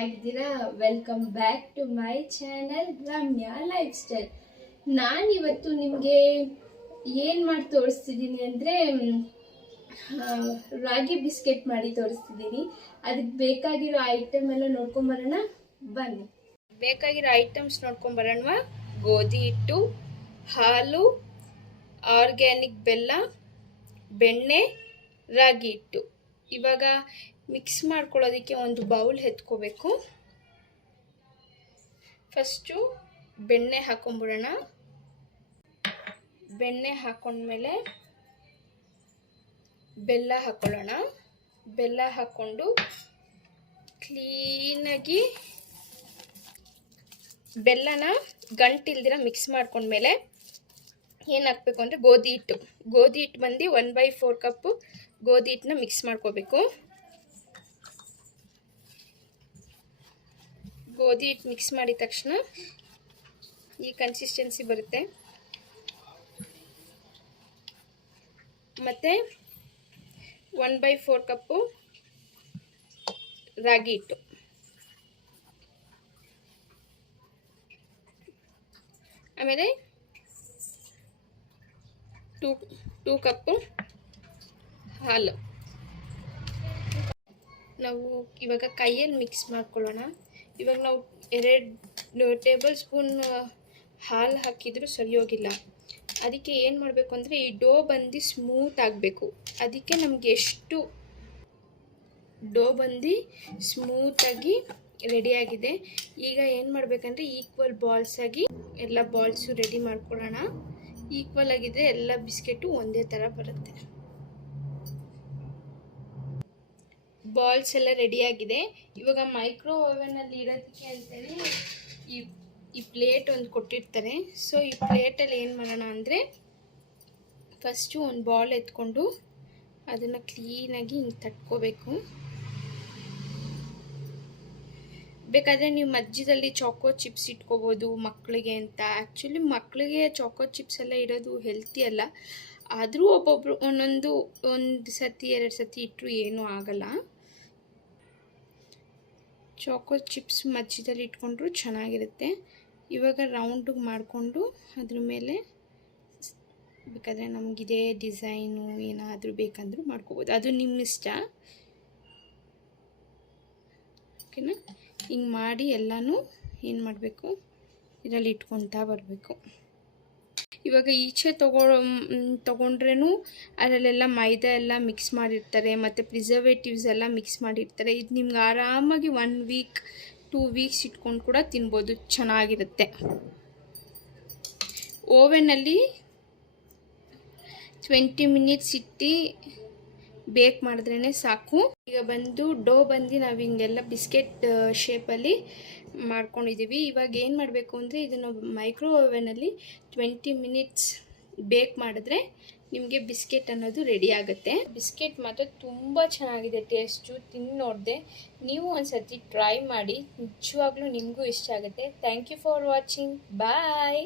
ಚೆನ್ನಾಗಿದ್ದೀರಾ? Welcome back to my channel Ramya lifestyle. ನಾನಿವತ್ತು ನಿಮಗೆ ಏನು ಮಾಡಿ ತೋರಿಸ್ತಿದ್ದೀನಿ ಅಂದರೆ ರಾಗಿ ಬಿಸ್ಕೆಟ್ ಮಾಡಿ ತೋರಿಸ್ತಿದ್ದೀನಿ. ಅದಕ್ಕೆ ಬೇಕಾಗಿರೋ ಐಟಮ್ ಎಲ್ಲ ನೋಡ್ಕೊಂಬರೋಣ ಬನ್ನಿ. ಬೇಕಾಗಿರೋ ಐಟಮ್ಸ್ ನೋಡ್ಕೊಂಬರೋಣ. ಗೋಧಿ ಹಿಟ್ಟು, ಹಾಲು, ಆರ್ಗ್ಯಾನಿಕ್ ಬೆಲ್ಲ, ಬೆಣ್ಣೆ, ರಾಗಿ ಹಿಟ್ಟು. ಇವಾಗ ಮಿಕ್ಸ್ ಮಾಡ್ಕೊಳ್ಳೋದಕ್ಕೆ ಒಂದು ಬೌಲ್ ಎತ್ಕೋಬೇಕು. ಫಸ್ಟು ಬೆಣ್ಣೆ ಹಾಕೊಂಡ್ಬಿಡೋಣ. ಬೆಣ್ಣೆ ಹಾಕೊಂಡ್ಮೇಲೆ ಬೆಲ್ಲ ಹಾಕೊಳ್ಳೋಣ. ಬೆಲ್ಲ ಹಾಕ್ಕೊಂಡು ಕ್ಲೀನಾಗಿ ಬೆಲ್ಲನ ಗಂಟಿಲ್ದಿರ ಮಿಕ್ಸ್ ಮಾಡ್ಕೊಂಡ್ಮೇಲೆ ಏನು ಹಾಕಬೇಕು ಅಂದರೆ ಗೋಧಿ ಹಿಟ್ಟು ಬಂದು 1/4 ಕಪ್ಪು ಗೋಧಿ ಹಿಟ್ಟನ್ನ ಮಿಕ್ಸ್ ಮಾಡ್ಕೋಬೇಕು. ಗೋಧಿ ಹಿಟ್ಟು ಮಿಕ್ಸ್ ಮಾಡಿದ ತಕ್ಷಣ ಈ ಕನ್ಸಿಸ್ಟೆನ್ಸಿ ಬರುತ್ತೆ. ಮತ್ತು 1/4 ಕಪ್ಪು ರಾಗಿ ಹಿಟ್ಟು, ಆಮೇಲೆ 2 ಕಪ್ಪು ಹಾಲು. ನಾವು ಇವಾಗ ಕೈಯಲ್ಲಿ ಮಿಕ್ಸ್ ಮಾಡ್ಕೊಳ್ಳೋಣ. ಇವಾಗ ನಾವು 2 ಟೇಬಲ್ ಸ್ಪೂನ್ ಹಾಲು ಹಾಕಿದರೂ ಸರಿ ಹೋಗಿಲ್ಲ. ಅದಕ್ಕೆ ಏನು ಮಾಡಬೇಕು ಅಂದರೆ ಈ ಡೋ ಬಂದು ಸ್ಮೂತ್ ಆಗಬೇಕು. ಅದಕ್ಕೆ ನಮಗೆ ಎಷ್ಟು ಡೋ ಬಂದು ಸ್ಮೂತಾಗಿ ರೆಡಿಯಾಗಿದೆ. ಈಗ ಏನು ಮಾಡಬೇಕಂದ್ರೆ ಈಕ್ವಲ್ ಬಾಲ್ಸ್ ಆಗಿ ಎಲ್ಲ ಬಾಲ್ಸು ರೆಡಿ ಮಾಡ್ಕೊಳ್ಳೋಣ. ಈಕ್ವಲ್ ಆಗಿದೆ, ಎಲ್ಲ ಬಿಸ್ಕೆಟು ಒಂದೇ ಥರ ಬರುತ್ತೆ. ಬಾಲ್ಸ್ ಎಲ್ಲ ರೆಡಿಯಾಗಿದೆ. ಇವಾಗ ಮೈಕ್ರೋ ಓವನಲ್ಲಿ ಇಡೋದಕ್ಕೆ ಅಂತೇಳಿ ಈ ಪ್ಲೇಟ್ ಒಂದು ಕೊಟ್ಟಿರ್ತಾರೆ. ಸೊ ಈ ಪ್ಲೇಟಲ್ಲಿ ಏನು ಮಾಡೋಣ ಅಂದರೆ ಫಸ್ಟು ಒಂದು ಬಾಲ್ ಎತ್ಕೊಂಡು ಅದನ್ನು ಕ್ಲೀನಾಗಿ ಹಿಂಗೆ ತಟ್ಕೋಬೇಕು. ಬೇಕಾದರೆ ನೀವು ಮಧ್ಯದಲ್ಲಿ ಚಾಕೋ ಚಿಪ್ಸ್ ಇಟ್ಕೋಬೋದು ಮಕ್ಕಳಿಗೆ ಅಂತ. ಆ್ಯಕ್ಚುಲಿ ಮಕ್ಕಳಿಗೆ ಚಾಕೋ ಚಿಪ್ಸ್ ಎಲ್ಲ ಇಡೋದು ಹೆಲ್ತಿ ಅಲ್ಲ. ಆದರೂ ಒಬ್ಬೊಬ್ಬರು ಒಂದು ಸತಿ 2 ಸತಿ ಇಟ್ಟರು ಏನೂ ಆಗಲ್ಲ. ಚಾಕೋ ಚಿಪ್ಸ್ ಮಧ್ಯದಲ್ಲಿ ಇಟ್ಕೊಂಡ್ರು ಚೆನ್ನಾಗಿರುತ್ತೆ. ಇವಾಗ ರೌಂಡಿಗೆ ಮಾಡಿಕೊಂಡು ಅದ್ರ ಮೇಲೆ ಬೇಕಾದರೆ ನಮಗಿದೇ ಡಿಸೈನು ಏನಾದರೂ ಬೇಕಂದ್ರೂ ಮಾಡ್ಕೋಬೋದು, ಅದು ನಿಮ್ಮ ಇಷ್ಟ. ಓಕೆನಾ? ಹಿಂಗೆ ಮಾಡಿ ಎಲ್ಲನೂ ಏನು ಮಾಡಬೇಕು, ಇದರಲ್ಲಿ ಇಟ್ಕೊತಾ ಬರಬೇಕು. ಇವಾಗ ಈಚೆ ತೊಗೊಂಡ್ರೂ ಅದರಲ್ಲೆಲ್ಲ ಮೈದಾ ಎಲ್ಲ ಮಿಕ್ಸ್ ಮಾಡಿರ್ತಾರೆ ಮತ್ತು ಪ್ರಿಸರ್ವೇಟಿವ್ಸ್ ಎಲ್ಲ ಮಿಕ್ಸ್ ಮಾಡಿರ್ತಾರೆ. ಇದು ನಿಮ್ಗೆ ಆರಾಮಾಗಿ 1 ವೀಕ್ 2 ವೀಕ್ಸ್ ಇಟ್ಕೊಂಡು ಕೂಡ ತಿನ್ಬೋದು, ಚೆನ್ನಾಗಿರುತ್ತೆ. ಓವೆನಲ್ಲಿ 20 ಮಿನಿಟ್ಸ್ ಇಟ್ಟು ಬೇಕ್ ಮಾಡಿದ್ರೇ ಸಾಕು. ಈಗ ಡೋ ಬಂದು ನಾವು ಹಿಂಗೆಲ್ಲ ಬಿಸ್ಕೆಟ್ ಶೇಪಲ್ಲಿ ಮಾಡ್ಕೊಂಡಿದ್ದೀವಿ. ಇವಾಗ ಏನು ಮಾಡಬೇಕು ಅಂದರೆ ಇದನ್ನು ಮೈಕ್ರೋ ಓವೆನಲ್ಲಿ 20 ಮಿನಿಟ್ಸ್ ಬೇಕ್ ಮಾಡಿದ್ರೆ ನಿಮಗೆ ಬಿಸ್ಕೆಟ್ ಅನ್ನೋದು ರೆಡಿ ಆಗುತ್ತೆ. ಬಿಸ್ಕೆಟ್ ಮಾತ್ರ ತುಂಬ ಚೆನ್ನಾಗಿದೆ, ಟೇಸ್ಟು ತಿಂದು ನೋಡಿದೆ. ನೀವು ಒಂದು ಸರ್ತಿ ಟ್ರೈ ಮಾಡಿ, ನಿಜವಾಗ್ಲೂ ನಿಮಗೂ ಇಷ್ಟ ಆಗುತ್ತೆ. Thank you for watching. Bye.